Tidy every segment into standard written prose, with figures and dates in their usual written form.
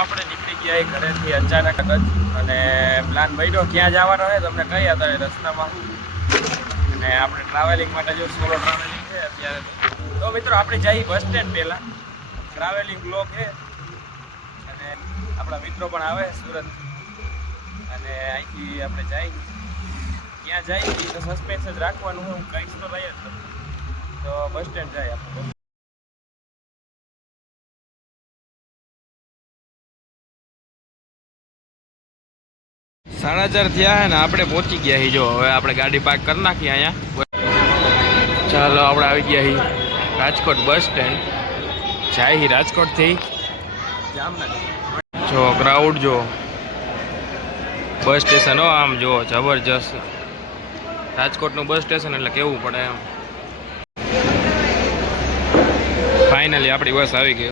આપણે નીકળી ગયા ઘરેથી અચાનક જ અને પ્લાન બન્યો ક્યાં જવાનો છે તમને કહી હતા રસ્તામાં અને આપણે ટ્રાવેલિંગ માટે જો સોલો ટ્રાવેલિંગ છે અત્યારે તો મિત્રો આપણે જઈએ બસ સ્ટેન્ડ પહેલાં ટ્રાવેલિંગ બ્લોક છે અને આપણા મિત્રો પણ આવે સુરતથી અને અહીંથી આપણે જઈએ ક્યાં જઈએ તો સસ્પેન્સ જ રાખવાનું હું કહીશ તો રહી જ તો બસ સ્ટેન્ડ જાય આપણે 4:30 થયા ને આપણે પહોંચી ગયા છીએ જો હવે આપણે ગાડી પાર્ક કરી નાખીએ અહીંયા ચાલો આપણે આવી ગયા છીએ રાજકોટ બસ સ્ટેન્ડ જાય રાજકોટથી જામનગર જો ક્રાઉડ જો બસ સ્ટેશન હો આમ જો જબરજસ્ત રાજકોટનું બસ સ્ટેશન એટલે કેવું પડે એમ ફાઇનલી આપણી બસ આવી ગઈ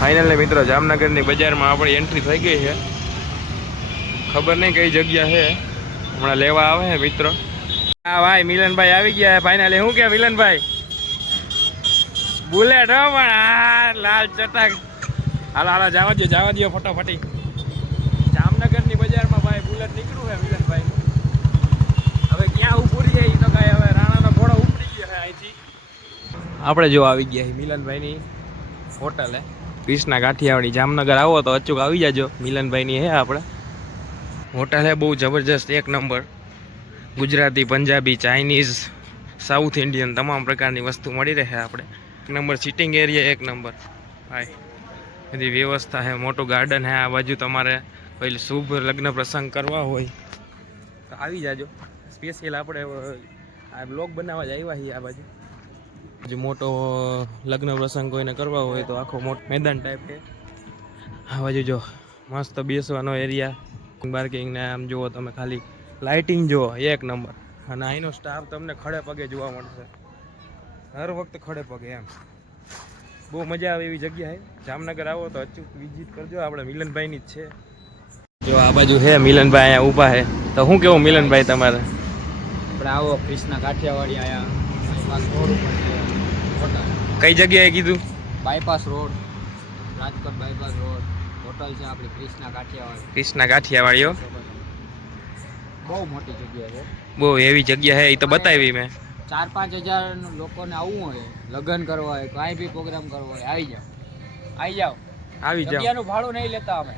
ફાઇનલી મિત્રો જામનગરની બજારમાં આપણી એન્ટ્રી થઈ ગઈ છે ખબર નહીં કઈ જગ્યા છે હમણાં લેવા આવે છે મિત્રો હા ભાઈ મિલનભાઈ આવી ગયા છે ફાઇનલી શું કે મિલનભાઈ બુલેટ હો પણ આ લાલ ચટાક હાલો હાલો જવા દો ફટાફટી જામનગરની બજારમાં ભાઈ બુલેટ નીકળ્યું છે મિલનભાઈ હવે ક્યાં ઉપડી જાય તો કાંઈ હવે રાણાનો ઘોડો ઉપડી ગયો છે અહીંથી આપણે જો આવી ગયા છે મિલનભાઈની હોટલે કૃષ્ણા કાઠિયાવાડી જામનગર આવો તો અચૂક આવી જાજો મિલનભાઈની હે આપણે હોટલ હે બહુ જબરજસ્ત એક number Gujarati Punjabi Chinese south Indian તમામ પ્રકારની વસ્તુ મળી રહે આપણે એક નંબર સિટિંગ એરિયા એક નંબર ભાઈ બધી વ્યવસ્થા છે મોટું ગાર્ડન છે આ બાજુ તમારે કોઈ શુભ લગ્ન પ્રસંગ કરવા હોય તો આવી જાજો સ્પેશિયલ આપણે આ બ્લોગ બનાવવા જ આવ્યા છીએ આ બાજુ જો મોટો લગ્ન પ્રસંગ કોઈને કરવા હોય તો આખો મોટો મેદાન ટાઈપ છે આ બાજુ જો મસ્ત બેસવાનો એરિયા પાર્કિંગ ને આમ જુઓ તમે ખાલી લાઇટિંગ જુઓ એક નંબર અને અહીંનો સ્ટાફ તમને ખડે પગે જોવા મળશે હર વખત ખડે પગે એમ બહુ મજા આવે એવી જગ્યા છે જામનગર આવો તો અચૂક વિઝિટ કરજો આપણે મિલનભાઈની જ છે જો આ બાજુ છે મિલનભાઈ અહીંયા ઊભા છે તો શું કેવું મિલનભાઈ તમારે આપણે આવો કૃષ્ણા કાઠિયાવાડી અહીંયા કઈ જગ્યાએ કીધું bypass road Rajkot bypass road hotel છે આપણી કૃષ્ણા કાઠિયાવાડી કાઠિયાવાડીઓ બહુ મોટી જગ્યા છે બહુ એવી જગ્યા છે એ તો બતાવી મેં 4-5 હજાર લોકોને આવવું હોય લગ્ન કરવા હોય કાંઈ બી પ્રોગ્રામ કરવો હોય આવી જાઓ જગ્યાનું ભાડું નહીં લેતા અમે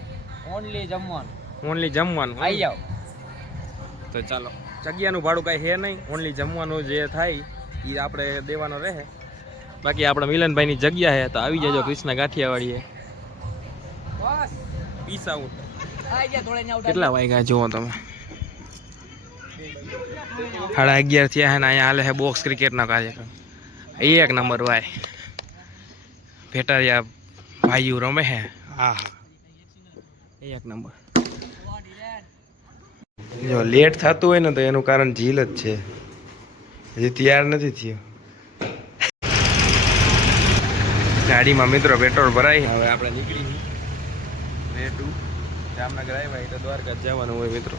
ઓનલી જમવાનું આવી જાઓ તો ચાલો જગ્યાનું ભાડું કાંઈ છે નહીં ઓનલી જમવાનું જે થાય એ આપણે દેવાનો રહે બાકી આપણા મિલનભાઈની જગ્યા છે તો આવી જજો કૃષ્ણા કાઠિયાવાડીએ પીસ આઉટ કેટલા વાગ્યા જુઓ તમે 11:30 થયા ને અહીંયા હાલે છે બોક્સ ક્રિકેટનો કાર્યક્રમ એક નંબર ભાઈ ભેટારિયા ભાઈઓ રમે છે હા એક નંબર જો લેટ થતું હોય ને તો એનું કારણ ઝીલ જ છે હજી તૈયાર નથી થયો ગાડીમાં મિત્રો પેટ્રોલ ભરાય હવે આપણે નીકળી જામનગર આવ્યા તો દ્વારકા જવાનું હોય મિત્રો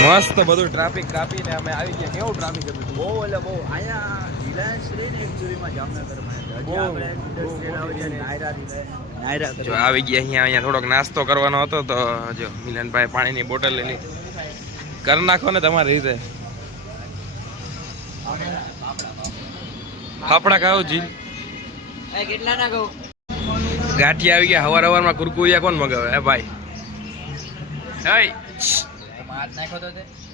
મસ્ત બધું ટ્રાફિક કાપીને અમે આવી ગયા કેવું ટ્રાફિક હતું બહુ એટલે બહુ અહીંયા રિલાયન્સ રહીને એકચ્યુઅલીમાં જામનગરમાં જો આવી ગયા અહીંયા થોડોક નાસ્તો કરવાનો હતો તો જો મિલનભાઈ પાણીની બોટલ લઈ કરી નાખો ને તમારી રીતે ફાફડા ખાઓ જી કેટલા ના કહું ગાંઠિયા આવી ગયા હવારમાં કુરકુરિયા કોણ મગાવે હે ભાઈ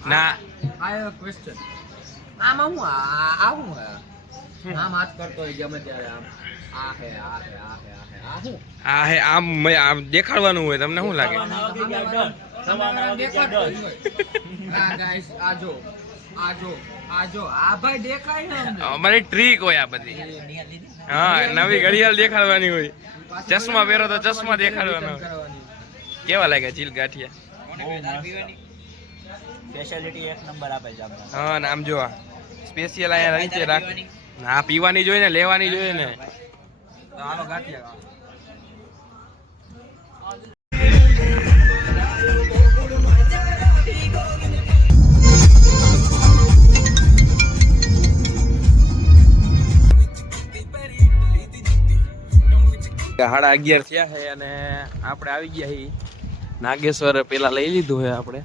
ના આમાં હું આમ હાથ કરતો હોય ગમે ત્યારે આમ આમ દેખાડવાનું હોય તમને શું લાગે અમારી ટ્રીક હોય આ બધી હા નવી ઘડિયાળ દેખાડવાની હોય ચશ્મા પહેરો તો ચશ્મા દેખાડવાનો કેવા લાગે ચીલ ગાંઠિયા ફેસિલિટી એક નંબર આપે છે આપણે. હા ને આમ જો સ્પેશિયલ અહીંયા નીચે રાખ. ના પીવાની જોઈએ ને લેવાની જોઈએ ને. તો હાલો ગાંઠિયા સાડા 11 થયા છે અને આપણે આવી ગયા છીએ નાગેશ્વર. પેલા લઈ લીધું છે આપણે.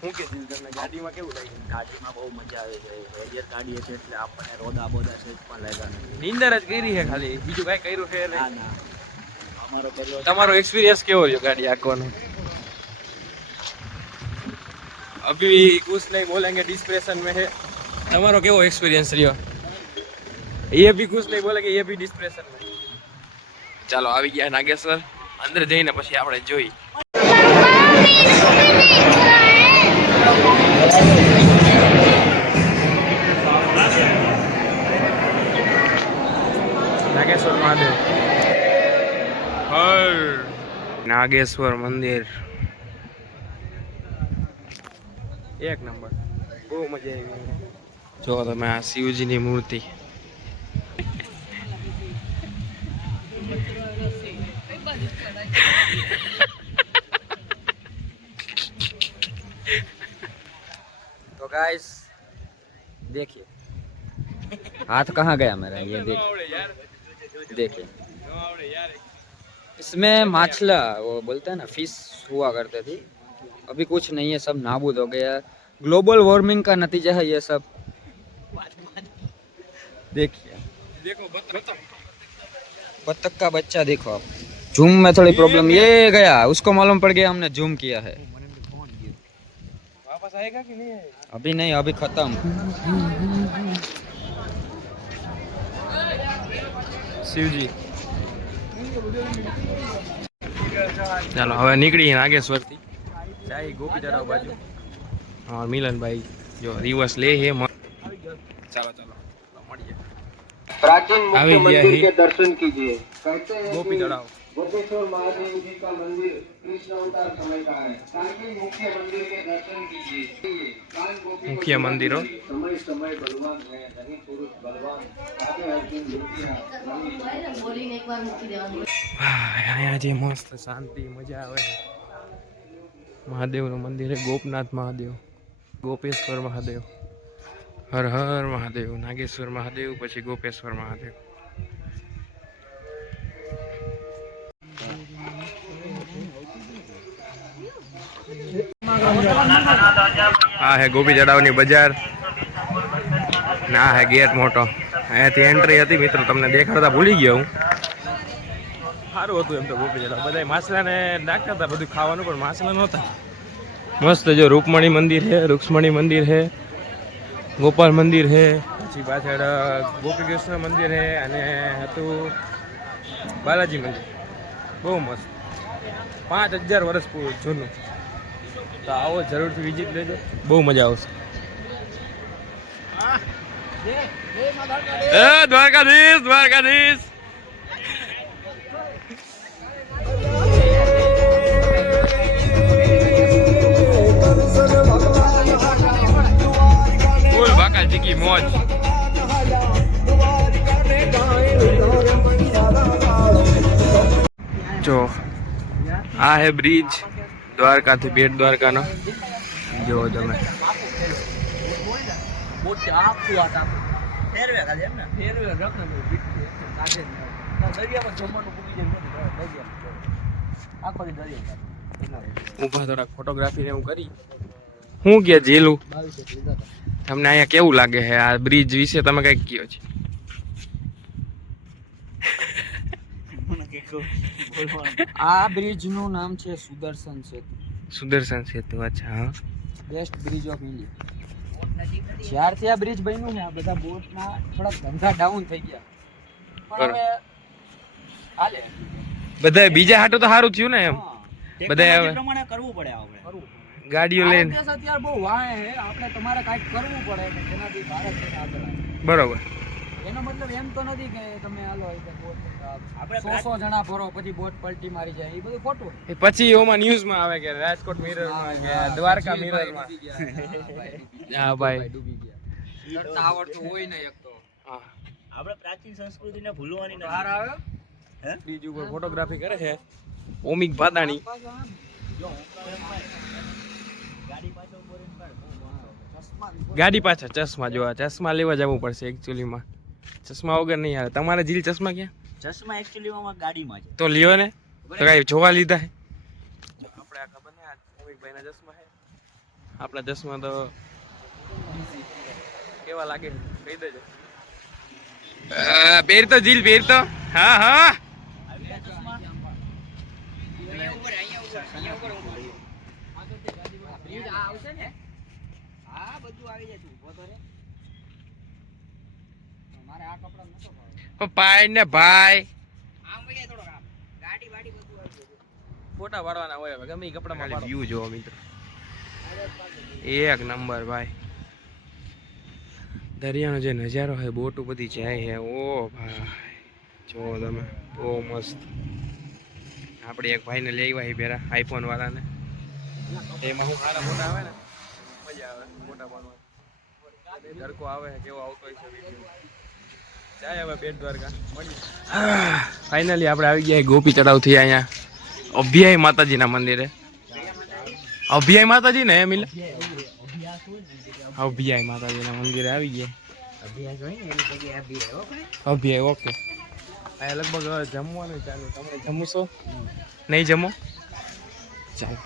શું કે તમને ગાડીમાં કેવું લાગ્યું? ગાડીમાં બહુ મજા આવે છે. હેરિયર ગાડી છે એટલે આપણને રોદા બોદા સેજ પણ લાગ્યા નથી. નીંદર જ કરી છે ખાલી, બીજું કાંઈ કર્યું છે ના નહીં. ના અમારો પહેલો તમારો એક્સપિરિયન્સ કેવો રહ્યો ગાડી આંકવાનો? अभी कुछ नहीं बोलेंगे डिस्प्रेशन में है. તમારો કેવો એક્સપિરિયન્સ રહ્યો? ये भी कुछ नहीं बोलेंगे, ये भी डिस्प्रेशन में. ચાલો આવી ગયા નાગેશ્વર. અંદર જઈને પછી આપણે જોઈ. નાગેશ્વર મહાદેવ. હર નાગેશ્વર મંદિર એક નંબર. બહુ મજા આવી. જો તમે આ શિવજીની મૂર્તિ. तो गाइस देखिए हाथ कहाँ गया मेरा, ये देखिए इसमें माछला वो बोलते हैं ना फिश हुआ करते थी. अभी कुछ नहीं है, सब नाबूद हो गया. ग्लोबल वार्मिंग का नतीजा है ये सब. देखिए देखो बत्तख का बच्चा देखो आप. जूम में थोड़ी प्रॉब्लम, ये गया उसको मालूम पड़ गया, हमने जूम किया है. वापस आएगा कि नहीं आएगा? अभी नहीं, अभी खत्म. શિવજી. ચાલો હવે નીકળીએ નાગેશ્વરથી જાય ગોપી તળાવ બાજુ. હા મિલનભાઈ જો રિવર્સ લે હે. ચાલો ચાલો મળીએ. प्राचीन આવી मुख्य ગયા मंदिर હી के दर्शन कीजिए. कहते हैं ગોપી कि તળાવ. गोपेश्वर महादेव जी का मंदिर कृष्ण अवतार समय का है. प्राचीन मुख्य मंदिर के दर्शन कीजिए. कान गोपी को મુખ્ય મંદિરો. समय समय बलवान है, नहीं पुरुष बलवान. आगे अर्जुन लुटिया, અહીંયા જે મસ્ત શાંતિ મજા આવે છે. મહાદેવનું મંદિર છે. ગોપનાથ મહાદેવ, ગોપેશ્વર મહાદેવ, હર હર મહાદેવ. નાગેશ્વર મહાદેવ પછી ગોપેશ્વર મહાદેવ. આ હે ગોપી તળાવની બજાર. ના હે ગેટ મોટો. અહીંયાથી એન્ટ્રી હતી મિત્રો, તમને દેખાડતા ભૂલી ગયો હું. સારું હતું એમ તો ગોપી તળાવ. બધા માછલાને નાખતા હતા બધું ખાવાનું, પણ માછલા નહોતા. મસ્ત જો રૂકમણી મંદિર છે, રૂક્ષ્મણી મંદિર છે, ગોપાલ મંદિર છે, પછી પાછળ ગોપી કૃષ્ણ મંદિર છે અને હતું બાલાજી મંદિર. બહુ મસ્ત. 5000 વર્ષ જૂનું. તો આવો જરૂરથી વિઝિટ લેજો, બહુ મજા આવશે. દ્વારકાધીશ દ્વારકાધીશ. ફૂલ બાકાજી કી મોજ. જો આ હે બ્રિજ દ્વારકાથી બેટ દ્વારકાનો. જો તમે ઊભા થોડાક ફોટોગ્રાફી ને એવું કરી. શું કે જેલું તમને અહીંયા કેવું લાગે છે? આ બ્રિજ વિશે તમે કઈક કયો છે? આ બ્રિજ નું નામ છે સુદર્શન સેતુ. સુદર્શન સેતુ. અચ્છા હા. Best bridge of India. જ્યારથી આ બ્રિજ બન્યું ને આ બધા બોટના થોડા ધંધા ડાઉન થઈ ગયા, પણ હવે હાલે. બધા બીજા હાટું તો સારું થયું ને એમ. બધા હવે પ્રમાણે કરવું પડે. આપણે ગાડીઓ લઈને દેશ અત્યારે બહુ વાહે છે. આપણે તમારે કાંઈક કરવું પડે કે જેનાથી ભારત આગળ આવે. બરોબર. એનો મતલબ એમ તો નથી કે તમે હાલો બોટ 100 જણા ભરો પછી બોટ પલટી મારી જાય એ બધું ખોટું. પછી ઓમાં ન્યૂઝમાં આવે કે રાજકોટ મિરરમાં કે દ્વારકા મિરરમાં. હા ભાઈ ડૂબી ગયા. તરતા આવડતું હોય ને એક તો. હા આપણે પ્રાચીન સંસ્કૃતિને ભૂલવાની નથી. બહાર આવ્યો બીજ ઉપર ફોટોગ્રાફી કરે છે ઓમિક ભાદાણી. ગાડી પાછળ ચશ્મા જોવા, ચશ્મા લેવા જવું પડશે એકચ્યુઅલીમાં. ચશ્મા વગર નહીં આવે. તમારે જીલ ચશ્મા ક્યાં? ચશ્મા એકચ્યુઅલીમાં ગાડીમાં છે. તો લ્યો ને, તો કાંઈ જોવા લીધા હે? આપણે આ ખબર નહીં, આ ઓમિકભાઈના ચશ્મા હે. આપણા ચશ્મા તો કેવા લાગે કહી દેજો. પહેર તો જીલ, પહેર તો. હા હા પાય ને ભાઈ ફોટા પાડવાના હોય હવે ગમે કપડામાં પાડો. વ્યૂ જોવો મિત્રો, એક નંબર ભાઈ. દરિયાનો જે નજારો હોય, બોટ બધી જાય છે. ઓ ભાઈ જો તમે, બહુ મસ્ત. આપણે એક ભાઈને લઈ આવ્યા પેલા આઈફોન વાળાને, એમાં હું સારા ફોટા આવે ને મજા આવે ફોટા પાડવા. તડકો આવે કેવો આવતો હોય છે વિડીયો. જાય હવે બેટ દ્વારકા મળી. ફાઇનલી આપણે આવી ગયા ગોપી તળાવથી અહીંયા અભ્યાય માતાજીના મંદિરે. અભ્યાય માતાજી ને મિલા અભ્યાય માતાજીના મંદિરે આવી ગયા. અભ્યાય ઓકે. અહીંયા લગભગ જમવાનું ચાલુ. તમે જમશો? નહીં જમો? ચાલો.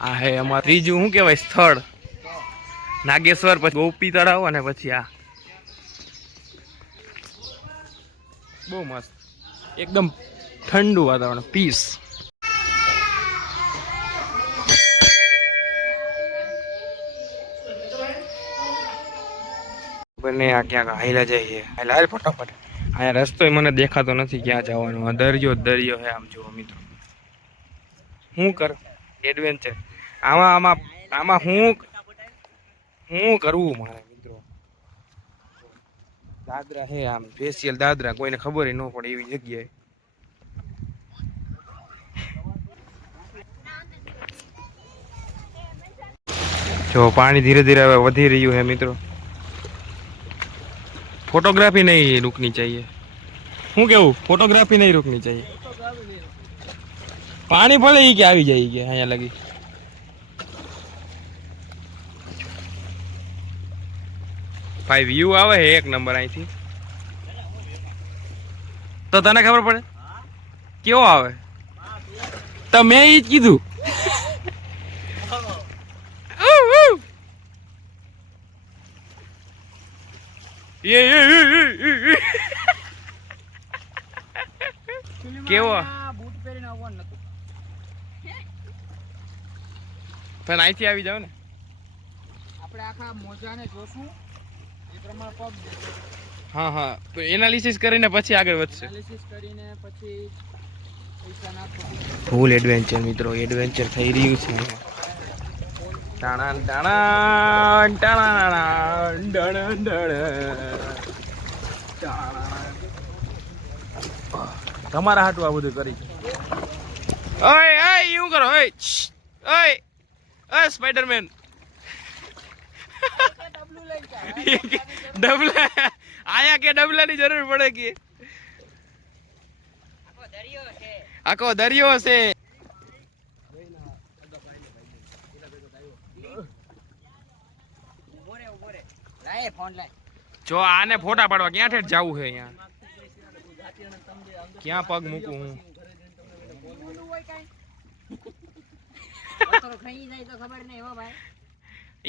આ હે અમારું ત્રીજું શું કહેવાય સ્થળ, નાગેશ્વર, પછી ગોપી તળાવ અને પછી આ. બહુ મસ્ત, એકદમ ઠંડુ વાતાવરણ, પીસ. બંને આ ક્યાંક હાઈલા જઈએ. હાલ ફટાફટ. અહીંયા રસ્તો મને દેખાતો નથી ક્યાં જવાનો. દરિયો દરિયો હે આમ જુઓ મિત્રો. શું કર એડવેન્ચર આમાં હું કરવું મારે મિત્રો. દાદરા હે આમ સ્પેશિયલ દાદરા, કોઈને ખબર ન પડે એવી જગ્યાએ. જો પાણી ધીરે ધીરે હવે વધી રહ્યું છે મિત્રો. फोटोग्राफी नहीं रुकनी चाहिए. શું કેવું? ફોટોગ્રાફી નહીં रुकनी चाहिए. પાણી ભલે ઈ કે આવી જાય કે અહીંયા લગી. ભાઈ વ્યૂ આવે છે એક નંબર અહીંથી. તો તને ખબર પડે કેવો આવે? તો મેં ઈ જ કીધું. કેવો બૂટ પહેરીને આવવાનું નતું. પણ અહીંથી આવી જાવ ને. આપણે આખા મોજાને જોશું એ પ્રમાણે પગ હા હા, એનાલિસિસ કરીને પછી આગળ વધશે. એનાલિસિસ કરીને પછી પૈસા નાખો. ફૂલ એડવેન્ચર મિત્રો, એડવેન્ચર થઈ રહ્યું છે. ટાણા ટાણા ટાણા ડણ તમારા હાટું આ બધું કરી. ઓય ઓય એવું કરો. ઓય ઓય ઓય સ્પાઈડરમેન. ડબલા આયા કે ડબલાની જરૂર પડે કે આખો દરિયો છે. જો આને ફોટા પાડવા ક્યાં ઠેઠ જવું છે? અહીંયા ક્યાં પગ મૂકું હું?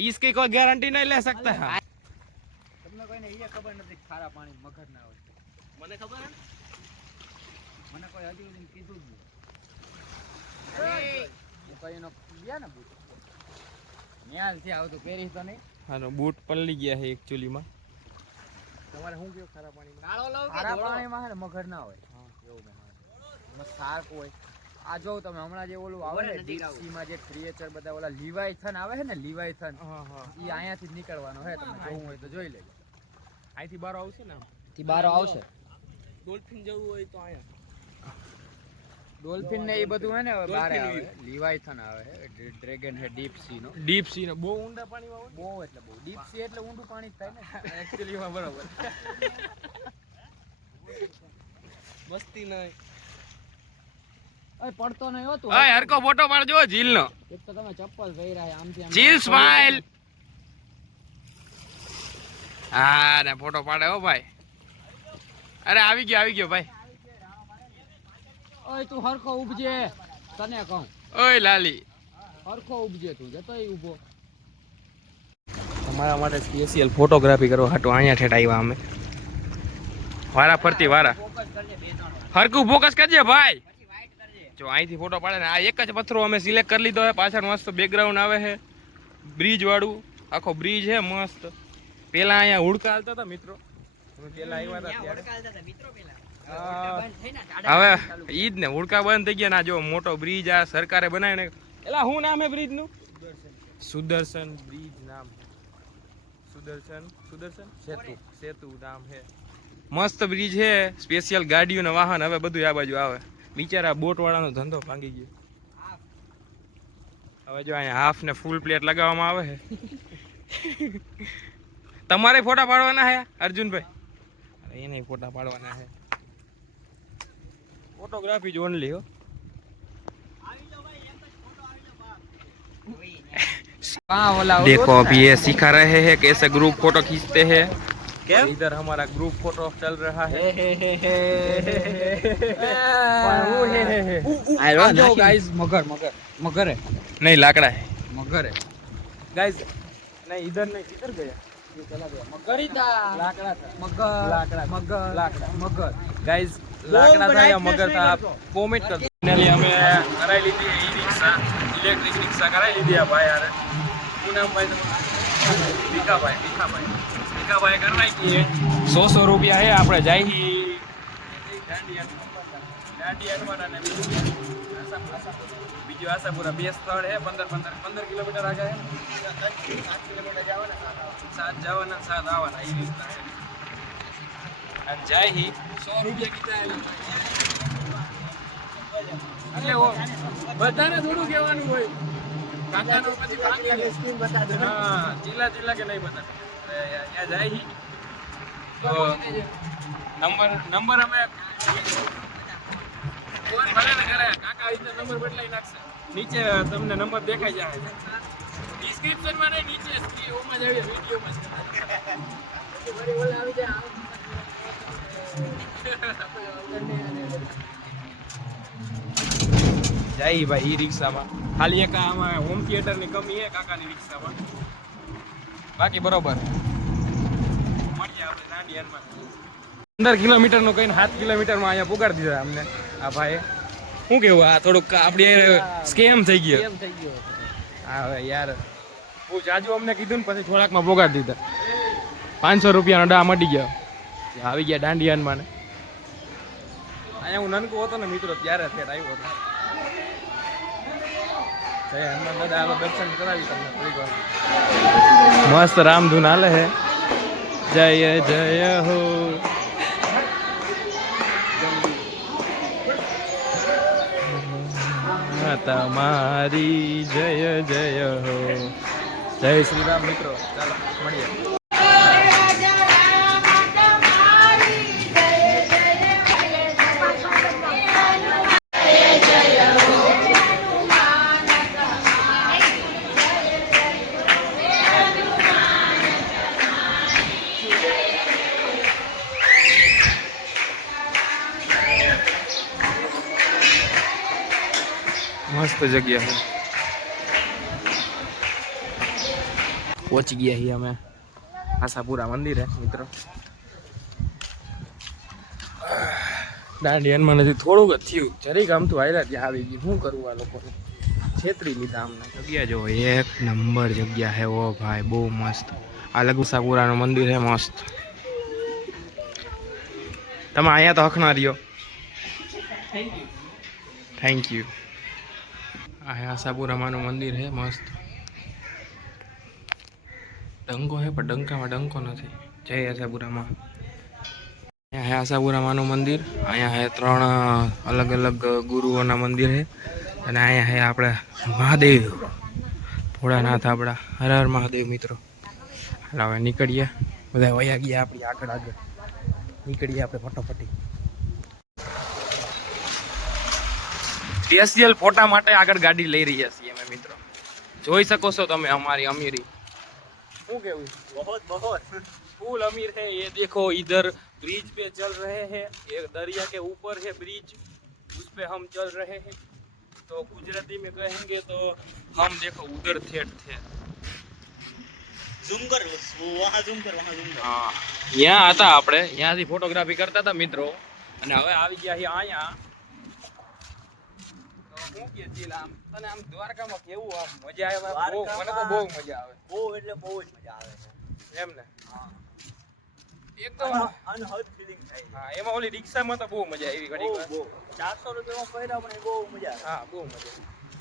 इसकी कोई गारंटी नहीं ले सकता है. તમને કોઈને એ ખબર નથી ખારા પાણી મગર ના હોય. મને ખબર હે, મને કોઈ હજી સુધી કીધું જ નહીં. હું કઈ નો ગયા ને બૂટ ન્યાલથી આવતું પહેરી તો નહીં. હાનો બૂટ પલળી ગયા છે એકચ્યુઅલી માં. તમારે શું કેવું ખારા પાણીમાં? કાળો લવ કે ખારા પાણીમાં હે ને મગર ના હોય. હા એવું એમાં શાર્ક હોય. આ જો તમે હમણાં જે ઓલું આવે ને ડીપસી માં જે ક્રિએચર બધા ઓલા લીવાયથન આવે છે ને, લીવાયથન ઈ અહીંયાથી જ નીકળવાનો હે. તમે જોવું હોય તો જોઈ લેજો. અહીંથી બહાર આવશે ને, થી બહાર આવશે. ડોલ્ફિન ને એ બધું હે ને હવે બહાર આવે, લીવાયથન આવે છે, ડ્રેગન છે ડીપ સી નો. ડીપ સી ને બહુ ઊંડા પાણીમાં હોય. બહુ એટલે બહુ ડીપ સી એટલે ઊંડું પાણી જ થાય ને. એકચ્યુઅલી માં બરોબર. મસ્તી નહીં. ઓય પડતો નહીં હો તું. ઓય હરકો ફોટો પાડજો ઝીલ નો. એક તો તમે ચપ્પલ પહેર્યા છે આમથી આમ. ઝીલ સ્માઈલ. હા ને ફોટો પાડે હો ભાઈ. અરે આવી ગયો ભાઈ. ઓય તું હરખો ઉભજે, તને કહું. ઓય લાલી હરખો ઉભજે તું, જતોય ઊભો. તમારા માટે સ્પેશિયલ ફોટોગ્રાફી કરવા હાટુ અહીંયા ઠેઠ આવ્યા અમે. વારા ફરતી વારા. હરકું ફોકસ કરજે ભાઈ. જો અહીંથી ફોટો પાડે ને આ એક જ પથ્થરો અમે સિલેક્ટ કરી લીધો છે. પાછળ મસ્ત બેકગ્રાઉન્ડ આવે છે, બ્રિજ વાળું આખો બ્રિજ છે મસ્ત. પેલા અહીંયા હુડકા હાલતા હતા મિત્રો, પેલા આવ્યા હતા ત્યારે. હવે ઈદ ને હુડકા બંધ થઈ ગયા ના. જો મોટો બ્રિજ આ સરકારે બનાવીને. એલા શું નામ હે બ્રિજ નું? સુદર્શન બ્રિજ નામ. સુદર્શન સેતુ નામ છે. મસ્ત બ્રિજ છે, સ્પેશિયલ ગાડીઓ ને વાહન હવે બધું આ બાજુ આવે. બિચારા બોટ વાળાનો ધંધો ભાંગી ગયો. હવે જો અહીંયા હાફ ને ફૂલ પ્લેટ લગાવવામાં આવે છે. તમારે ફોટા પાડવાના હે અર્જુનભાઈ? એને ફોટા પાડવાના છે. फोटोग्राफी जो ओनली हो। देखो अभी ये सिखा रहे हैं कैसे ग्रुप फोटो खींचते हैं। इधर हमारा ग्रुप फोटो चल रहा है। गाइस मगर मगर मगर है नहीं लाकड़ा है। मगर है गाइस नहीं इधर नहीं किधर गया ये चला गया मगर ही था लाकड़ा था मगर लाकड़ा मगर लाकड़ा मगर गाइस लाकड़ा था या मगर था आप कमेंट कर दो। फाइनली हमें कराई ली थी ई रिक्शा इलेक्ट्रिक रिक्शा कराई ली थी भाई यार पूनम भाई भीखा भाई करवाई की है 100 रुपया है આપણે જાય દાંડિયા ને બીજું આશાપુરા બે સ્થળ છે 15 કિલોમીટર આગળ है 7 કિલોમીટર જવાના 7 જવાના 7 આવવાના એ રીતના છે અને જાય 100 રૂપિયા કીધા એટલે બધાને થોડું કહેવાનું હોય કાકાનો પછી બાકી સ્કીમ બતા દો હા જિલ્લા કે નહીં બતા ત્યાં જાય તો નંબર અમે ફોન ભલે ને કરે કાકા આ નંબર બદલાઈ નાખશે નીચે તમને નંબર દેખાઈ જાય ડિસ્ક્રિપ્શન માં નહીં નીચે ઓમાં જ આવે વિડિયોમાં ફરી ઓલા આવી જાય જાય ભાઈ ઈ રિક્ષામાં ખાલી એક આમાં હોમ થિયેટર ની કમી છે કાકાની રિક્ષામાં બાકી બરોબર મળીએ આપણે દાંડિયામાં 15 કિલોમીટર નો કઈને 7 કિલોમીટર માં અહીંયા પુગાડી દીધા અમને આ ભાઈ શું કેવું આ થોડુંક આપડી સ્કેમ થઈ ગયો હા હવે યાર બહુ જાજુ અમને કીધું ને પછી થોડાક માં પુગાડી દીધા 500 રૂપિયાનો ડા મળી ગયો આવી ગયા દાંડિયાનમાં ને અહીંયા હું નાનકો હતો ને મિત્રો ત્યારે થેટ આવ્યો હતો હનુમાન દાદા આલો દર્શન કરાવી તમને થોડીક વાર મસ્ત રામધૂન હાલે હે જય જય હો તમારી જય જય હો જય શ્રી રામ મિત્રો ચાલો મળીએ मस्त जगह है पहुंच गया ही हमें आशापुरा मंदिर है मित्रों दांडियन में नहीं थोड़ું જ થયું જરીક આમ તો આયલા ત્યાં આવી ગઈ શું કરવું આ લોકોને છેતરી લીધા અમને જગ્યા જો એક નંબર જગ્યા है वो भाई બહુ મસ્ત આ આશાપુરાનું મંદિર है મસ્ત તમે અહીંયા તો હખના રહ્યો थैंक यू आशापुरा मानो मंदिर है मस्त डंको है पर डंका में डंको नहीं जय आशापुरा में यहाँ है आशापुरा मानु मंदिर, अँ है 3 अलग अलग गुरुओं मंदिर है, अँ है अपने महादेव भोળાનાથ अपना। हर हर महादेव मित्रों। हवे निकलिए बधा वया गया अपनी आगळ आगळ निकलिए આપણે ફટાફટી સ્પેશિયલ ફોટા માટે આગળ ગાડી લઈ રહ્યા છીએ અમે મિત્રો। જોઈ શકો છો તમે અમારી અમીરી। શું કેવું? बहुत बहुत फुल अमीर है। ये देखो इधर ब्रिज पे चल रहे हैं, ये दरिया के ऊपर है ब्रिज, उस पे हम चल रहे हैं। तो गुजराती में कहेंगे तो हम देखो उधर थे ઝૂમ કર, વહાં ઝૂમ કર, વહાં ઝૂમ કર। हाँ यहाँ आता આપણે અહીંયાથી ફોટોગ્રાફી કરતા હતા મિત્રો, અને હવે આવી ગયા છીએ અહીંયા। તો શું કે છે આમ તને આમ દ્વારકામાં કેવું આમ મજા આવે? બહુ, મને તો બહુ મજા આવે। બહુ એટલે બહુ જ મજા આવે છે। એમ ને? હા એકદમ અનહદ ફિલિંગ થાય છે। હા એમાં ઓલી રિક્ષામાં તો બહુ મજા આવી ઘડી વાર। બહુ 400 રૂપિયામાં ફર્યા પણ બહુ મજા આવે। હા બહુ મજા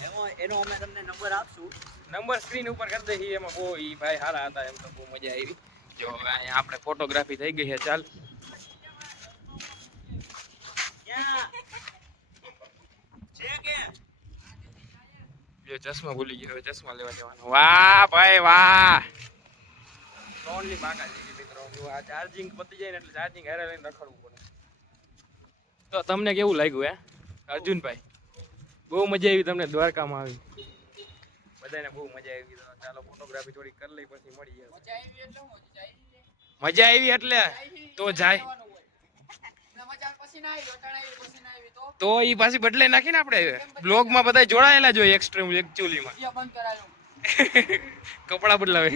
એમાં એનો અમે તમને નંબર આપશું। નંબર સ્ક્રીન ઉપર કરી દઈએ। એમાં બહુ ઈ ભાઈ સારા હતા, એમ તો બહુ મજા આવી। જો હવે અહીંયા આપણે ફોટોગ્રાફી થઈ ગઈ છે। ચાલ ક્યાં છે કે જો ચશ્મા ભૂલી ગયો, હવે ચશ્મા લેવા જવાનો। વાહ ભાઈ વાહ, ઓનલી બાકાજી મિત્રો। જો આ ચાર્જિંગ પતી જાય ને એટલે ચાર્જિંગ હારે લઈને રખડવું પડે। તો તમને કેવું લાગ્યું હે અર્જુનભાઈ? બહુ મજા આવી તમને દ્વારકામાં આવી? બધાને બહુ મજા આવી। તો ચાલો ફોટોગ્રાફી થોડી કરી લઈ પછી મળીએ। મજા આવી એટલે તો જાય તો ઈ પાછી બદલાઈ નાખીને આપણે બ્લોગમાં બધા જોડાયેલા જોઈએ એક્સ્ટ્રીમ એકચ્યુઅલીમાં કપડા બદલાવે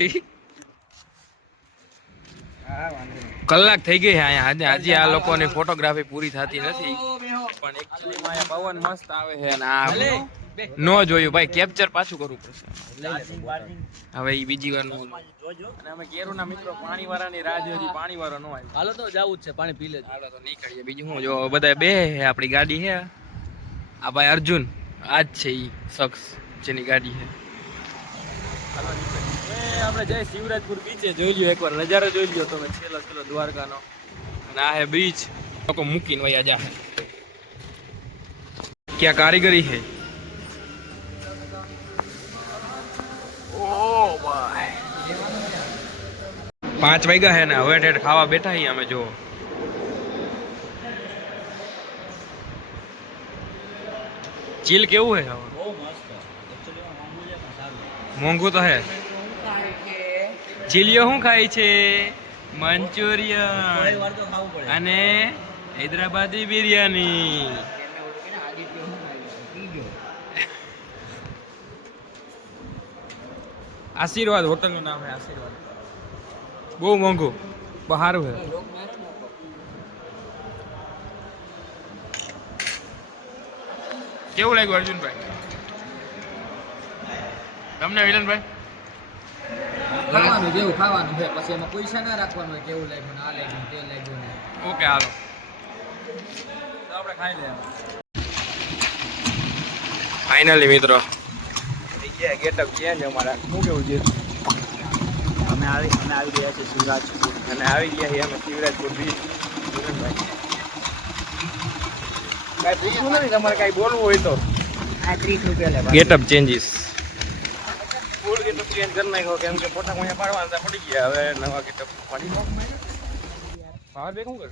કલાક થઈ ગઈ અહીંયા। આજે આ લોકોની ફોટોગ્રાફી પૂરી થતી નથી, પણ એકચ્યુઅલીમાં અહીંયા પવન મસ્ત આવે છે અને આ નો જોયું ભાઈ, કેપ્ચર પાછું કરવું પડશે હવે ઈ બીજી વાર નું। જોજો। અને અમે કેરુના મિત્રો પાણી વાળાની રાહ જોઈ, હજી પાણી વાળો નો આવ્યો। હાલો તો જાવું જ છે, પાણી પી લેજો। હાલો તો નીકળીએ। બીજું હું જો બધા બે હે આપણી ગાડી હે। આ ભાઈ અર્જુન આજ છે ઈ શખ્સ જેની ગાડી છે। હાલો નીકળીએ। આપણે જય શિવરાજપુર બીચે જોઈ લ્યો એકવાર, નજારો જોઈ લ્યો તમે છેલ્લો દ્વારકાનો। અને આ હે બ્રિજ, લોકો મૂકીને વયા જાહે। ક્યાં કારીગરી છે? ઓ ભાઈ 5 વાગ્યા હે ને હવે ઠેઠ ખાવા બેઠા હી અમે। જો ચીલ કેવું હે? બહુ મસ્ત। એકચ્યુઅલીમાં મોંઘું છે પણ સારું। મોંઘું તો હે। ચીલિયો શું ખાય છે? થોડી મંચુરિયન વાર તો ખાવું પડે। અને હૈદરાબાદી બિરયાની। આશીર્વાદ હોટલ નું નામ હે આશીર્વાદ। બહુ મોંઘું, બહુ સારું છે। કેવું લાગ્યું અર્જુનભાઈ તમને? વિલનભાઈ ખાવાનું જેવું ખાવાનું છે, પછી એમાં પૈસા ના રાખવાનું હોય કેવું લાગ્યું, આ લાગ્યું, તે લાગ્યું ને। ઓકે હાલો તો આપણે ખાઈ લઈએ। ફાઇનલી મિત્રો થઈ ગયા ગેટઅપ ચેન્જ અમારા। શું કેવું છે? અમે આવી ગયા છે શિવરાજપુર, અને આવી ગયા છીએ અમે શિવરાજપુર બીચ। કાંઈ પૂછવું નથી તમારે, કાંઈ બોલવું હોય તો? આ 30 રૂપિયા લે। ગેટઅપ ચેન્જીસ ફૂલ ગેટઅપ ચેન્જ કરી નાખ્યો, કેમ કે ફોટા કોઈને પાડવાના હતા, પડી ગયા। હવે નવા ગેટઅપ પાડી નાખ। પાવર બેક શું કર?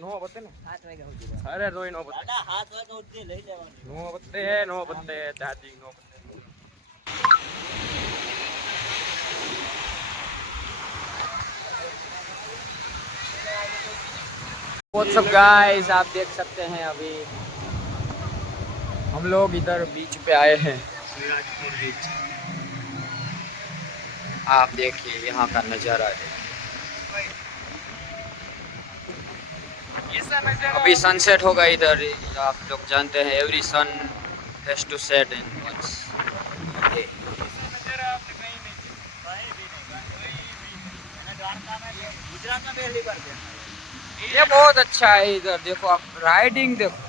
નો પતે ને 7 વાગ્યા સુધી। અરે રોઈ નો પતે, દાદા 7 વાગ્યા સુધી લઈ લેવાનું। નો પતે ચાર્જિંગ નો પતે। व्हाट्सअप गाइस, आप देख सकते हैं अभी हम लोग इधर बीच पे आए हैं। શિવરાજપુર બીચ। आप देखिए यहाँ का नज़ारा है। ऐसा नजारा अभी सनसेट होगा इधर, आप लोग जानते हैं every sun has to set in once. नजारा आपने कहीं नहीं देखा। કઈ બી નહીં, કઈ બી નહીં। અને દ્વારકામાં ગુજરાતમાં પહેલી વાર છે। ये बहुत अच्छा है इधर, देखो आप राइडिंग देखो।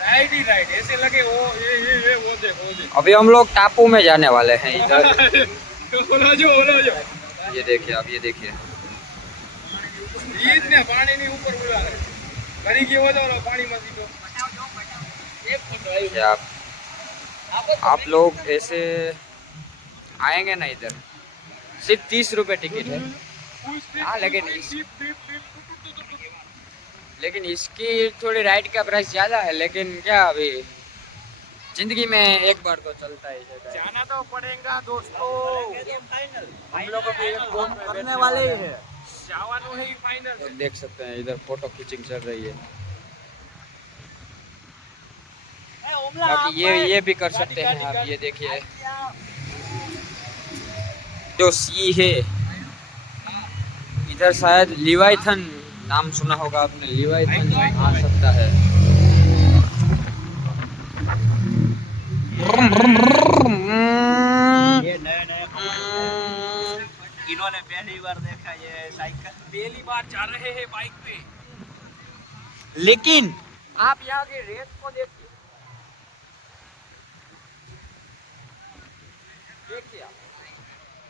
राइड ही राइड, ऐसे लगे वो ये वो देखो वो देखो। अभी हम लोग टापू में जाने वाले हैं इधर। बोलो जो ये देखिए आप, ये देखिए ઈજ ને પાણીની ઉપર ઉડાડે. ઘરી ગયો હતો ઓલો પાણીમાં સીધો. એક ફોટો આવ્યો. आप लोग ऐसे आएंगे ना इधर, सिर्फ 30 रुपए टिकट है। हाँ लेकिन इसकी थोड़ी राइड का प्राइस ज़्यादा है, लेकिन क्या अभी जिंदगी में एक बार तो चलता ही है। जाना तो पड़ेगा दोस्तों. हम लोग को भी एक फोन करने वाले ही है। जावानु है फाइनल. तो देख सकते हैं इधर फोटो खींचिंग चल रही है। बाकी ये भी कर सकते हैं आप, ये देखिए जो सी है इधर, शायद लिवाइथन नाम सुना होगा आपने, लिवाइथन आ सकता है। ये नए नए इन्होंने पहली बार देखा ये साइकिल, पहली बार जा रहे हैं बाइक पे. लेकिन आप यहाँ की रेत को देखिए,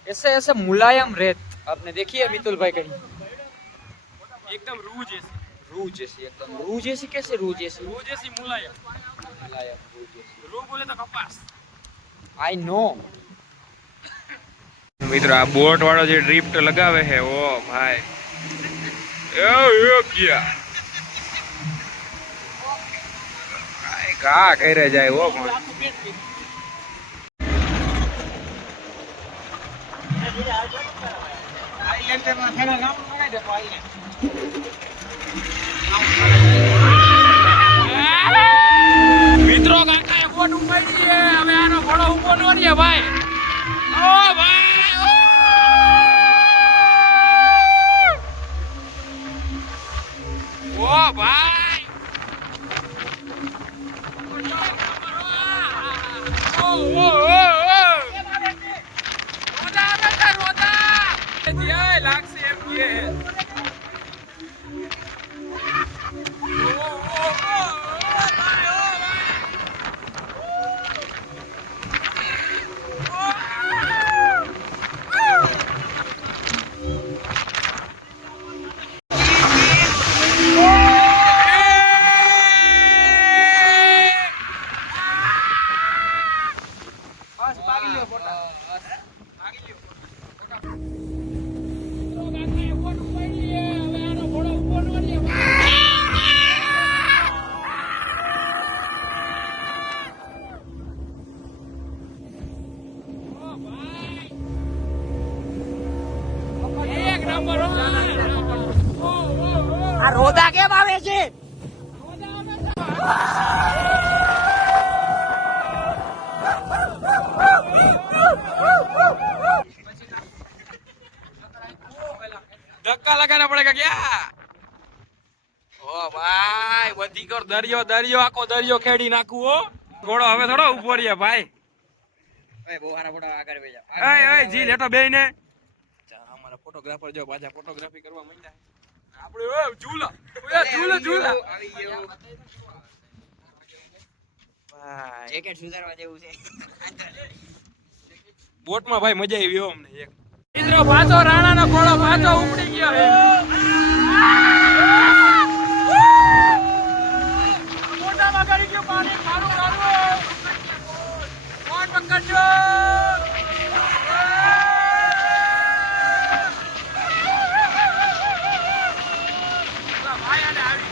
ऐसे ऐसे मुलायम रेत आपने देखी है मितुल भाई कहीं? एकदम रूह जैसी. रूह जैसी, एकदम रूह जैसी. कैसे रूह जैसी? रूह जैसी मुलायम. मुलायम रूह जैसी. रूह बोले तो कपास. I know. મિત્રો આ બોટ વાળો જે ડ્રિફ્ટ લગાવે છે, ઓ ભાઈ યોગ્ય કા કરે જાય ઓ પણ. મિત્રો કાકાએ બોટ ઉપાડી છે, હવે આનો ઘોડો ઉભો ન રહે ભાઈ. ઓ ભાઈ ઓ ભાઈ ઓ ઓ ઓ રોદા બેટા રોદા જીય લાગશે એમ કે આ રોદા કેમ આવે છે? ધક્કા લગાના પડેગા ક્યાં? ઓ ભાઈ બધી કર દરિયો દરિયો આખો દરિયો ખેડી નાખું હો. ઘોડો હવે થોડો ઉભો રહે ભાઈ. બહુ સારા ફોટો આગળ વહી જાવ. એ જી લેટો બેયને. અમારા ફોટોગ્રાફર જો પાછા ફોટોગ્રાફી કરવા માંડ્યા. આપણે ઓય ઝૂલા ઝૂલા આવી ગયો. ભાઈ જેકેટ સુધારવા જેવું છે. બોટમાં ભાઈ મજા આવી હો અમને એક. મિત્રો પાછો રાણાનો ઘોડો પાછો ઉપડી ગયો છે. મોટામાં કરી ગયો પાણી મારું મારું. કોણ પકડજો? ભાઈ આને આવી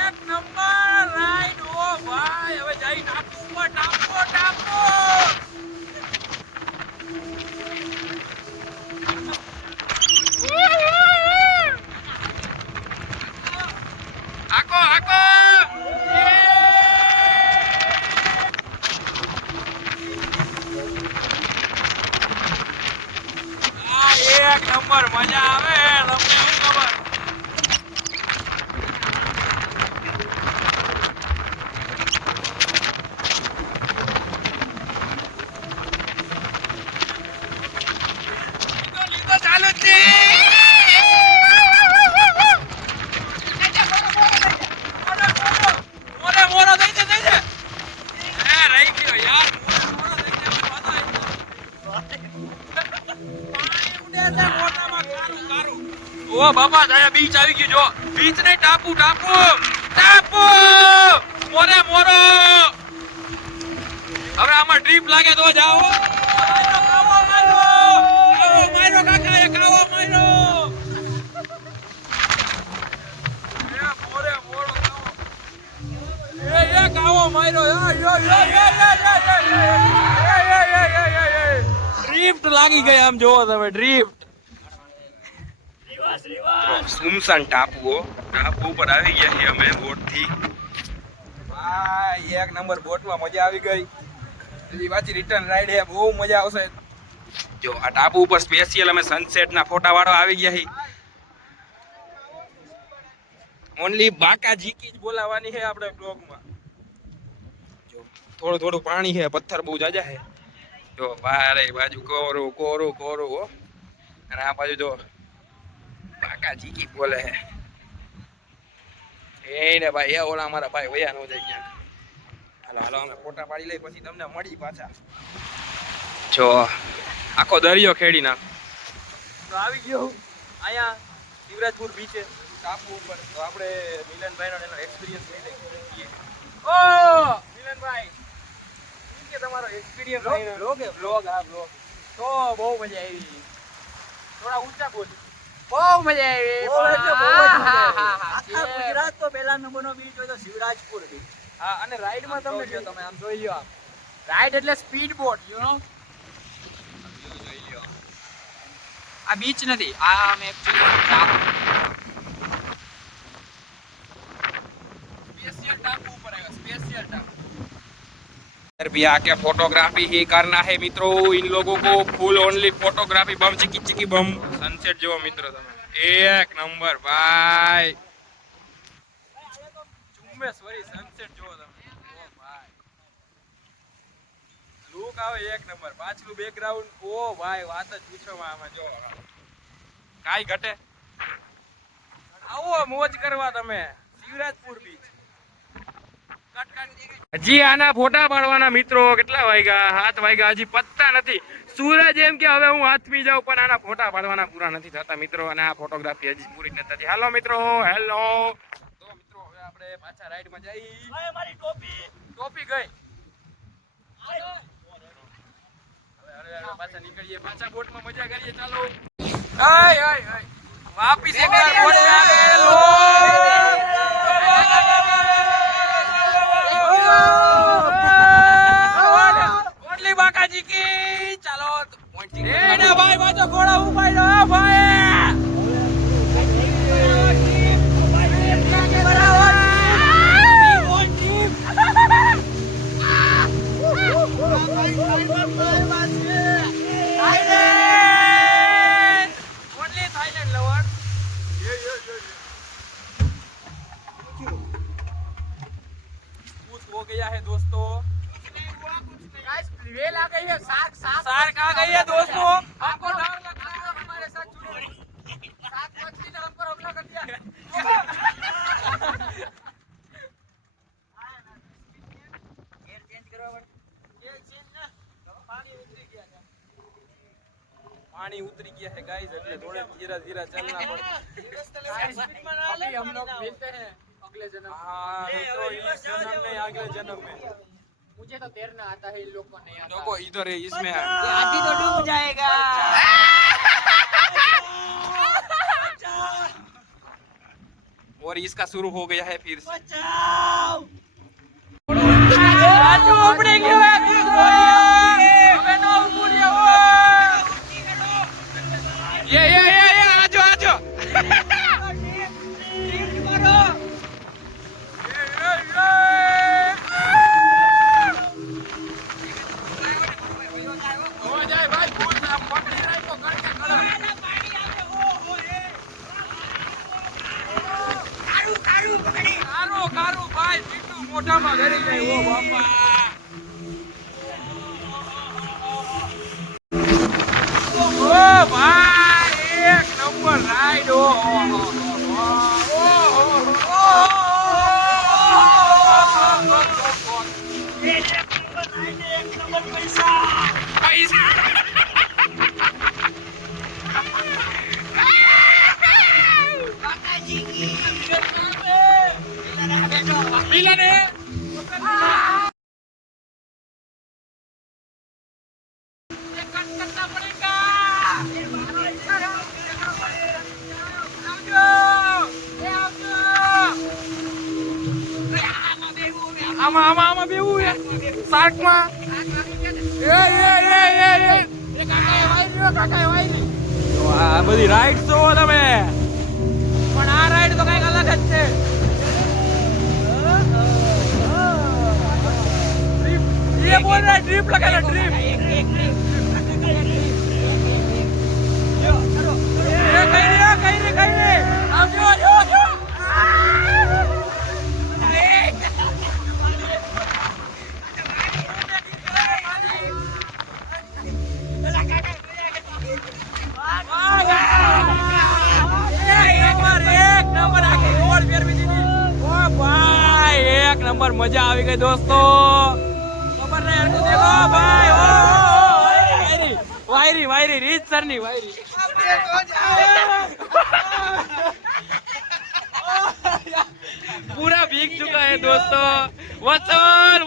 એક નંબર રાઈડ. ઓ ભાઈ હવે જઈ ટાપુ ઉપર ટાપુ ટાપુ. આકો આકો આ એક નંબર મજા આવે. લંબી ખબર ઓ બાપા દયા બીચ આવી ગયું જો બીચ ને ટાપુ ટાપુ ટાપુ મોરે મોરો હવે આમાં ટ્રીપ લાગે તો જાઓ મારો કાકા એ કાવો મારો એ મોરે મોરો એ કાવો મારો ડ્રિફ્ટ લાગી ગઈ આમ જોવો તમે ડ્રિફ્ટ સુમસાન ટાપુ ઉપર આવી ગયા છીએ અમે બોટ થી ભાઈ એક નંબર બોટ માં મજા આવી ગઈ એવી પાછી રિટર્ન રાઈડ હે બહુ મજા આવશે જો આ ટાપુ ઉપર સ્પેશિયલ અમે સનસેટ ના ફોટા વાળો આવી ગયા છીએ ઓનલી બાકા જીકી જ બોલાવાની છે આપણે બ્લોગ માં જો થોડું થોડું પાણી છે પથ્થર બહુ જાજા છે જો બારે બાજુ કોરું કોરું કોરું હો અને આ બાજુ જો બાકા જીકી બોલે હે એ ને ભાઈ એ ઓલા અમારા ભાઈ વયા નો જાય ક્યાંક હાલો હાલો અમે ફોટા પાડી લઈ પછી તમને મળી પાછા જો આખો દરિયો ખેડી નાખ તો આવી ગયો અહીંયા શિવરાજપુર બીચે ટાપુ ઉપર તો આપણે મિલનભાઈ નો એનો એક્સપિરિયન્સ લઈ લઈએ ઓ મિલનભાઈ શું કે તમારો એક્સપિરિયન્સ બ્લોગ હા બ્લોગ તો બહુ મજા આવી થોડા ઊંચા બોલ બહુ મજા આવી ગુજરાત તો પહેલા નંબરનો બીચ હોય તો શિવરાજપુર બીચ હા અને રાઈડ માં તમને જો તમે આમ જોઈ લ્યો રાઈડ એટલે સ્પીડ બોટ યુ નો આ બીચ નથી આ અમે स्पेशल टापू ऊपर आएगा स्पेशल टापू इधर भी आके फोटोग्राफी ही करना है मित्रों इन लोगों को फुल ओनली फोटोग्राफी बम चिकी चिकी बम सनसेट जो मित्रों તમે એક નંબર ભાઈ ચુમ્મેશ્વરી સનસેટ જો તમે ઓ ભાઈ લુક આવે એક નંબર પાછલું બેકગ્રાઉન્ડ ઓ ભાઈ વાત જ પૂછો આમાં જો કાઈ ઘટે આવો મોજ કરવા તમે શિવરાજપુર બીચ હજી આના ફોટા પાડવાના મિત્રો કેટલા વાગ્યા 7 વાગ્યા હજી પત્તા નથી સૂરજ એમ કે હવે હું હાથમી જાઉં પણ આના ફોટા પાડવાના પૂરા નથી થતા મિત્રો અને આ ફોટોગ્રાફી હજી પૂરી નથી થતી હાલો મિત્રો હેલો તો મિત્રો હવે આપણે પાછા રાઈડ માં જઈ મારી ટોપી ટોપી ગઈ હવે પાછા નીકળીએ પાછા બોટ માં મજા કરીએ ચાલો આય આય આય વાપસ એકવાર બોટ में आ गए लोग ઓટલી બાકાજી કી ચાલો એ ના ભાઈ બાજો ઘોડા ઉપાઈ લો ભાઈ हो गया है दोस्तों गाइस वेल आ गई है शार्क शार्क आ गई है दोस्तों हमको डर लग रहा है हमारे साथ जुड़े शार्क मछली ने हम पर हमला कर दिया ગેર ચેન્જ કરવા પડે ये चीज ना पानी उतरी गया था पानी उतरी गया है गाइस એટલે थोड़ा धीरे धीरे चलना पड़ता अभी हम लोग मिलते हैं अगले जन्म हाँ तो इस जन्म में अगले जन्म में मुझे तो तैरना आता है इन लोग को नहीं आता देखो इधर है इसमें हाथी तो डूब जाएगा और इसका शुरू हो गया है फिर से बचाओ राजू उपड़ी गयो है अबे नो पूरी हो ये आजो आजो हो जाए भाई भूल ना पकड़ी रही तो करके करो कारू कारू भाई टीटू मोटा में गरी गई ओ बापा ओ भाई एक नंबर राइड ओ पैसा આમાં બેવું હે શાર્કમાં. તો આ બધી રાઈડ જોવો તમે, પણ આ રાઈડ તો કઈક અલગ જ છે. ये बोल रहा है ड्रिप लगा ना ड्रिप. कहीं नहीं आप जो एक नंबर मजा આવી ગઈ દોસ્તો. ખબર નહીં યાર, દેખો ભાઈ. વાયરી રીત સરની વાયરી. पूरा भीग चुका है दोस्तों. वसूल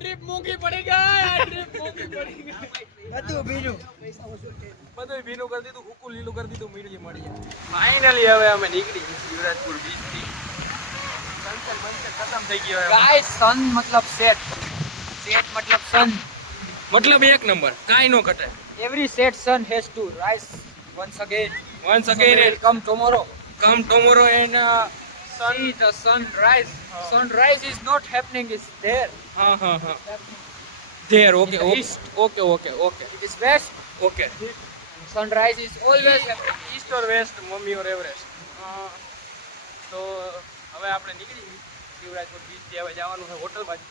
ट्रिप मूंगी पड़ेगा. બધું ભીનું કરી દીધું, હુકુ લીલું કરી દીધું, મીઠી મળી. ફાઇનલી હવે અમે નીકળી શિવરાજપુર બીચ થી. સનસેટ ખતમ થઈ ગયો. ગાઈસ સન મતલબ સેટ મતલબ સન મતલબ એક નંબર, કાઈ નો ઘટે. every set sun has to rise once again and come tomorrow and see the sunrise. Sunrise is not happening, it's there. there. Okay. It is west. Okay. Sunrise is always happening. East or west, mummy or Everest. તો હવે આપણે નીકળી Shivrajpur beach થી હવે જવાનું છે hotel બાજુ.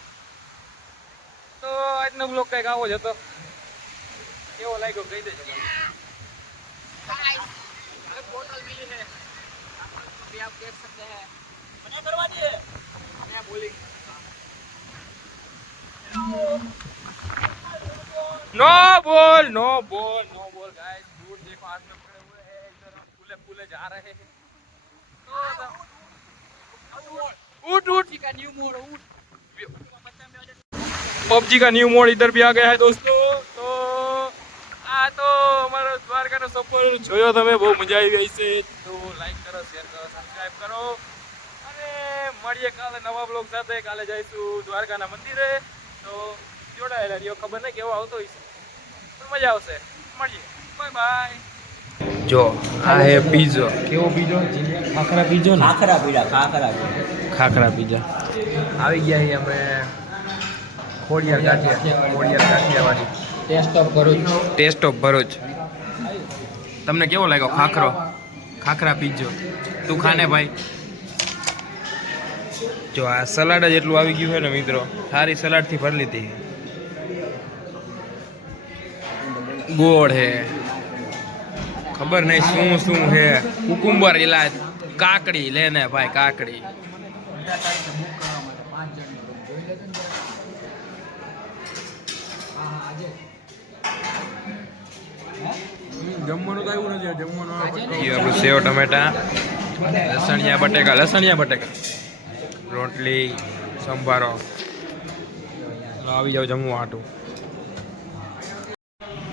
તો આજનો બ્લોગ કંઈક આવો જ હતો. કેવો લાગ્યો કહી દેજો. बोतल मिली है अभी आप देख सकते हैं. મને કરવા દે. मैं बोली नो बोल गाइस. दूर देखो आग में खड़े हुए हैं, इधर हम पुले जा रहे हैं. उठ का न्यू मोड पबजी का न्यू मोड इधर भी आ गया है दोस्तों. तो આ તો અમારો દ્વારકાનો સફર જોયો તમે, બહુ મજા આવી ગઈ છે. તો લાઈક કરો, શેર કરો, સબસ્ક્રાઇબ કરો અને મળીએ કાલે નવા બ્લોગ સાથે. કાલે જઈશું દ્વારકાના મંદિરે. તો જોડાયેલા રહ્યો. ખબર નહીં કેવો આવતો હશે, પણ મજા આવશે. મળીએ, બાય. જો આ હે પીઝો. કેવો પીઝો? ખાખરા પીઝો ને? ખાખરા પીઝા આવી ગયા છે. અમે ખોડિયાર ગાંઠિયાવાડી. Taste of Bharuch. તમને કેવો લાગ્યો ખાખરા પીઝો? તું ખાને ભાઈ. જો આ સલાડ જ એટલું આવી ગયું છે ને મિત્રો, સારી સલાડ થી ભરી લીધી. ગોળ હે, ખબર નહીં શું હે, કુકુંબર, ઇલાજ, કાકડી. લેને ભાઈ કાકડી. જમવાનું તો આવ્યું નથી. જમવાનું આપણું સેવ ટમેટા, લસણિયા બટેકા, રોટલી, સંભારો. આવી જાવ જમવા આટું.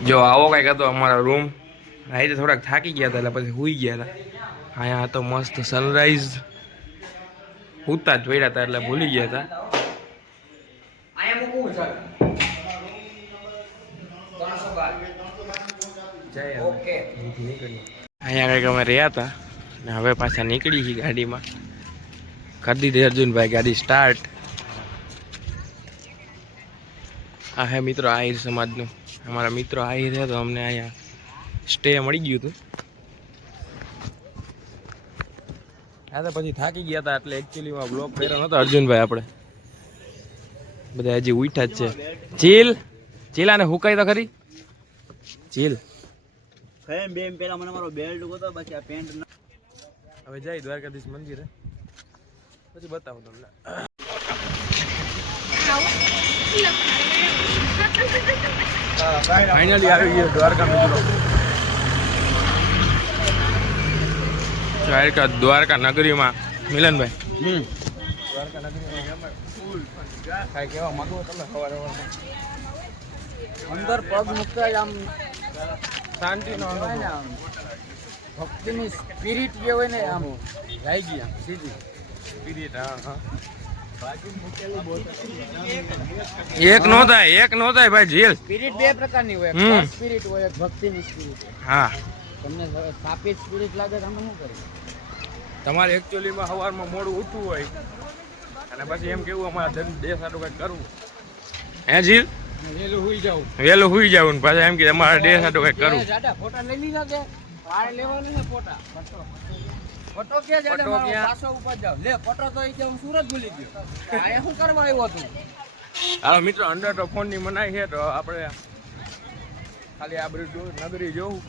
જો આવો કંઈક હતો અમારો રૂમ. રાતે થોડાક થાકી ગયા હતા એટલે પછી સૂઈ ગયા હતા. અહીંયા હતો મસ્ત સનરાઈઝ. ઉતા જ જોયા હતા એટલે ભૂલી ગયા હતા. અહીંયા કંઈક અમે રહ્યા હતા ને હવે પાછા નીકળી ગઈ ગાડીમાં. કરી દીધી અર્જુનભાઈ ગાડી સ્ટાર્ટ. આ હે મિત્રો આહિર સમાજનું. અમારા મિત્રો આહિર છે તો અમને અહીંયા સ્ટે મળી ગયું હતું. હા તો પછી થાકી ગયા હતા એટલે એકચ્યુઅલીમાં બ્લોક કર્યો નતો અર્જુનભાઈ. આપણે બધા હજી ઉઠ્યા જ છે. ચીલાને હુકાઈ તો ખરી. ચીલ પેલા મને મારો બેલ્ટ ગોતો, બાકી આ પેન્ટ. હવે જાય દ્વારકાધીશ મંદિરે, પછી બતાવું તમને. ફાઇનલી આવી ગયો દ્વારકા મિત્રો. દ્વારકા નગરીમાં મિલનભાઈ. દ્વારકા નગરીમાં કાંઈ કહેવા માંગો તમે? સવારે અંદર પગ મૂકતા જ આમ શાંતિનો ભક્તિની સ્પિરિટ જે હોય ને આમ લાગી ગઈ આમ સીધી સ્પિરિટ. હા એક નો થાય ભાઈ જીલ. સ્પિરિટ બે પ્રકારની હોય, હમ. એક સ્પિરિટ હોય, એક ભક્તિની સ્પિરિટ હોય. હા તમને સાપી સ્પિરિટ લાગે તો તમે શું કરી? તમારે એકચ્યુઅલીમાં સવારમાં મોડું ઉઠવું હોય અને પછી એમ કેવું અમારા દેશ આટલું કંઈક કરવું હે જીલ વેલું હુઈ જાવ. વહેલું સુઈ જવું ને પાછા એમ કે અમારા દેશ આટલું કંઈક કરવું. જાડા ફોટા લઈ લીધા કે મારે લેવાનું છે ફોટા. ફોટો કે જાડા ફોટો મારો ક્યાં? પાછો ઉપર જાવ. લે ફોટો તો ઈ કે હું સુરત ભૂલી ગયો. આ શું કરવા આવ્યો તું? હાલો મિત્રો, અંડર તો ફોનની મનાઈ છે તો આપણે ખાલી આ બધું નગરી જોવું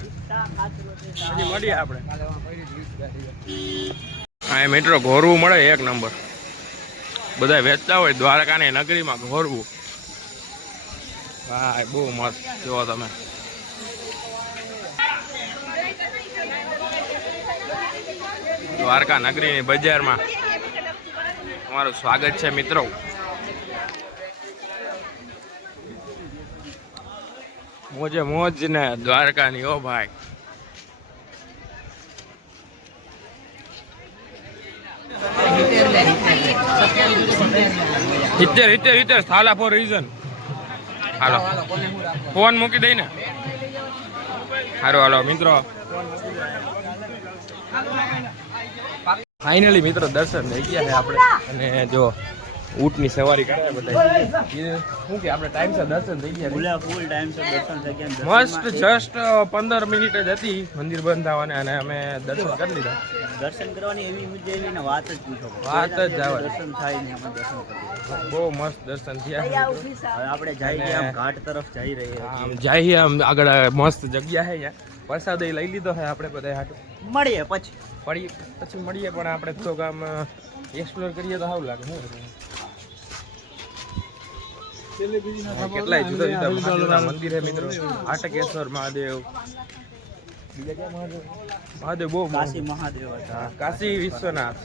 પછી મળીએ આપણે. કાલે હું પડી ગીત ગાડી. હા મિત્રો, ઘોરવું મળે એક નંબર. બધા વેચતા હોય દ્વારકાની નગરીમાં ઘોરવું. ભાઈ બહુ મસ્ત. જુઓ તમે, દ્વારકા નગરીની બજારમાં તમારું સ્વાગત છે મિત્રો. મોજે મોજ ને દ્વારકાની. ઓ ભાઈ, હિતેર થાલા ફોર રીઝન. હાલો ફોન મૂકી દઈ ને. હાલો મિત્રો, ફાઇનલી મિત્રો દર્શન થઈ ગયા છે આપણે. અને જો ઊંટની સવારી કરે બધા. શું કે આપણે ટાઈમસર દર્શન થઈ ગયા. ફૂલ ટાઈમ છે દર્શન થઈ ગયા. મસ્ત જસ્ટ 15 મિનિટ જ હતી મંદિર બંધ થવાને અને અમે દર્શન કરી લીધા. દર્શન કરવાની એવી મજા આવી ને વાત જ પૂછો. વાત જ જવા દે. દર્શન થાય ને અમે દર્શન કરીએ. બહુ મસ્ત દર્શન થયા. હવે આપણે જઈએ આમ ઘાટ તરફ જઈ રહ્યા આમ છીએ. જઈએ આમ આગળ મસ્ત જગ્યા છે અહીંયા. પ્રસાદ લઈ લીધો છે આપણે બધા હાટું. મળીએ પછી. પછી મળીએ પણ આપણે થોડુંક આમ એક્સપ્લોર કરીએ તો સારું લાગે. કેટલાય જુદા જુદા મહાદેવના મંદિર છે મિત્રો. હાટકેશ્વર મહાદેવ, બીજા ક્યાં મહાદેવ? મહાદેવ બહુ કાશી મહાદેવ હતા. કાશી વિશ્વનાથ,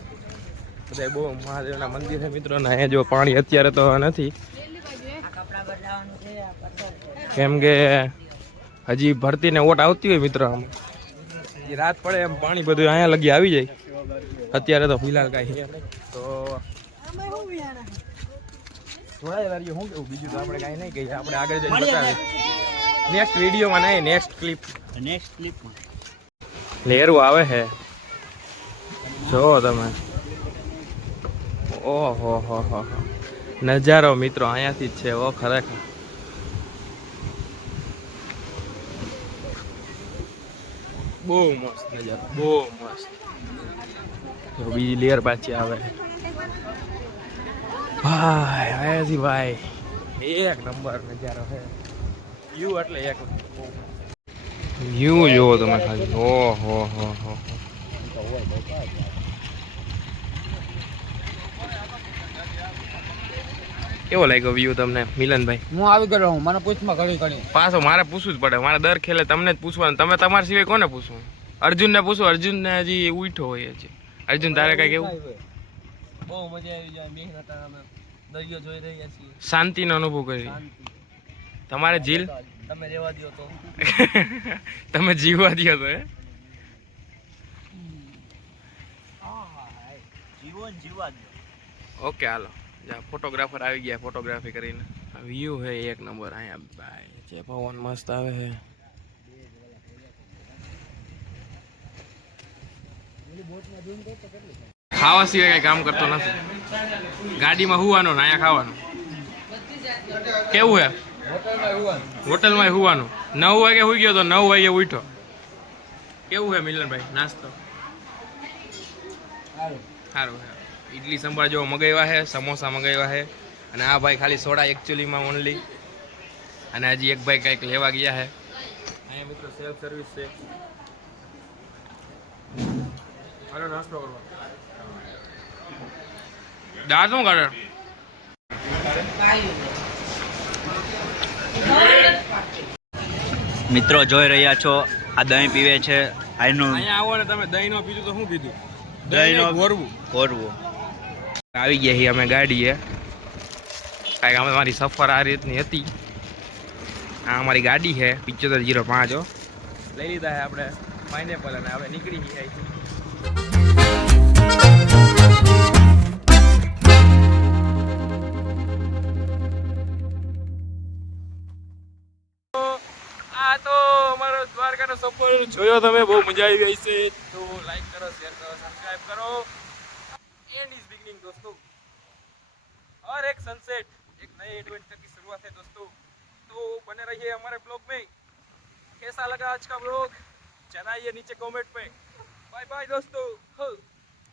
બધા બહુ મહાદેવના મંદિર છે મિત્રો. ને અહીંયા જો પાણી અત્યારે તો નથી, કેમ કે હજી ભરતીને ઓટ આવતી હોય મિત્રો. આમ જે રાત પડે એમ પાણી બધું અહીંયા લગી આવી જાય. અત્યારે તો ફિલહાલ કાંઈ છે નહીં. તો થોડા શું કેવું બીજું તો આપણે કાંઈ નહીં કહીએ. આપણે આગળ જઈને બતાવીએ નેક્સ્ટ વિડીયોમાં. નહીં, નેક્સ્ટ ક્લિપમાં લેરું આવે છે જો તમે. ઓહો હો હો, નજારો મિત્રો અહીંયાથી જ છે. ઓ ખરેખર બહુ મસ્ત નજારો, બહુ મસ્ત. જો બીજી લેયર પાછી આવે ભાઈ. આયાથી ભાઈ એક નંબર નજારો છે. વ્યૂ એટલે એક વ્યૂ જોવો તમે ખાલી. ઓહો હો હો. કેવો લાગ્યો વ્યૂ તમને મિલનભાઈ? હું આવી ગયો હું. મને પૂછમાં ઘણી પાછો મારે પૂછવું જ પડે. મારે દર ખેલે તમને જ પૂછવાનું. તમે તમારા સિવાય કોને પૂછવું? અર્જુનને પૂછો. અર્જુનને હજી ઉઠો હોય છે. અર્જુન તારે કઈ કેવું? બહુ મજા આવી જાય. મહેનત અમે દરિયો જોઈ રહ્યા છીએ. શાંતિનો અનુભવ કરી. તમારે જીલ તમે રહેવા દો તો. તમે જીવવા દો તો જીવન જીવવા દો. ઓકે હાલો. ફોટોગ્રાફર આવી ગયા ફોટોગ્રાફી કરીને. વ્યૂ હે એક નંબર અહીંયા ભાઈ. જે પવન મસ્ત આવે છે. ખાવા સિવાય કઈ કામ કરતો નથી. ગાડીમાં હુવાનું ને અહીંયા ખાવાનું. કેવું હે? હોટલમાં હુવાનું. 9 વાગે હુઈ ગયો તો 9 વાગે ઉઠ્યો. કેવું હે મિલનભાઈ નાસ્તો? સારું હે. ઇડલી સંભાર જો મગાવ્યા છે, સમોસા મગાવ્યા છે. અને આ ભાઈ ખાલી સોડા એકચ્યુઅલીમાં ઓનલી. અને હજી એક ભાઈ કંઈક લેવા ગયા છે. અહીંયા મિત્રો સેલ્ફ સર્વિસ છે. હાલો નાસ્તો કરવા. દાળ શું કરે? મિત્રો જોઈ રહ્યા છો આ દહીં પીવે છે. અહીંયા આવો ને તમે દહીં નો પીધું તો શું પીધું? દહીંનો ઘોરવું. આવી ગયા છીએ અમે ગાડીએ. કાંઈક અમે મારી સફર આ રીતની હતી. આ અમારી ગાડી છે 7505. લઈ લીધા છે આપણે પાઇનેપલ અને હવે નીકળી ગયા. વાગ્યાનો સફર જોયો તમે, બહુ મજા આવી હશે. તો લાઈક કરો, શેર કરો, સબસ્ક્રાઇબ કરો. एंड इज बिगनिंग दोस्तों. और एक सनसेट, एक नए एडवेंचर की शुरुआत है दोस्तों. तो बने रहिए हमारे ब्लॉग में. कैसा लगा आज का ब्लॉग जनाइए नीचे कमेंट पे. बाय बाय दोस्तों.